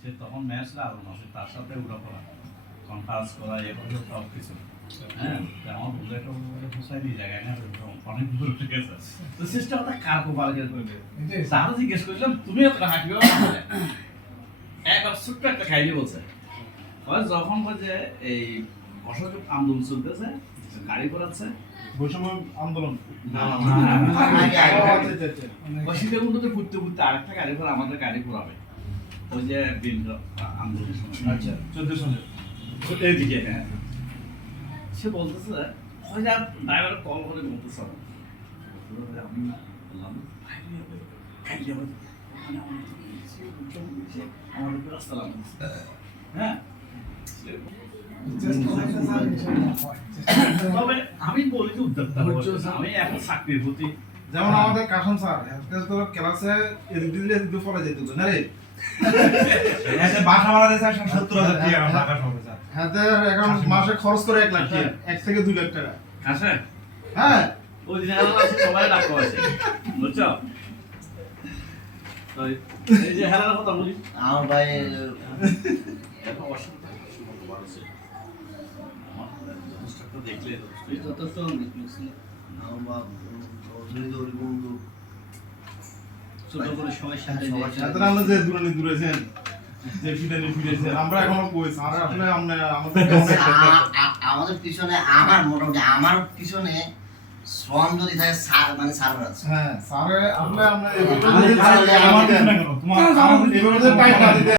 সে তখন ম্যাচ দারুণ আছে, তার সাথে উড়াপড়া কনফারেন্স করা এভাবে সব কিছু। হ্যাঁ, আমার বন্ধু একটা পোষায় দিয়ে জায়গায় না অনেক দূর ঠিক আছে, তো সিস্টেমটা কার কোপাল করবে তাহলে জিজ্ঞেস করলাম তুমি এত হাঁটবে একবার ছোট্ট একটা খাইনি বলছে যখন বলছে এই অসহযোগ আন্দোলন চলতেছে, গাড়ি করাচ্ছে বৈষম্য আন্দোলন শীতের মধ্যে ঘুরতে ঘুরতে আরেকটা গাড়ি করে আমাদের গাড়ি ঘোরাবে ওই যে আন্দোলনের সময়। আচ্ছা 14 সালে এইদিকে। হ্যাঁ, সে বলতেছে হয়তো ড্রাইভার কল করে বলতেছে আমি বললাম আমাদের রাস্তা লাগছে। হ্যাঁ, তবে আমি বলি যে উদ্যোক্তা আমি এখন চাকরির প্রতি যেমন আমাদের কাশন স্যার তো ক্লাসে এদিক দিলে এদিক পড়া যেত না রে এতে বাসা ভাড়া দিয়েছে 70,000 টাকা টাকা সঙ্গে স্যার। হ্যাঁ এখন মাসে খরচ করে 1 লাখ টাকা, 1 থেকে 2 লাখ টাকা। আছে হ্যাঁ ওই দিন সবাই রাখতে আছে বুঝছো। তো এই যে হেলার কথা বলি আমার ভাই এত অসুবিধা বাড়ছে আমার যথেষ্ট দেখলে যথেষ্ট আমার বাপ ওর বন্ধু ছোট করে সবাই সাথে এত আমরা যে দূরেছেন যে ফিরেছেন আমরা এখনো কই স্যার আসলে আমাদের পিছনে আমার মোটামুটি আমার পিছনে শ্রম যদি থাকে স্যার মানে স্যার আছে। হ্যাঁ স্যার আসলে আমরা আমার পিছনে কেন? তোমার আমার এভাবে টাইম না দিতে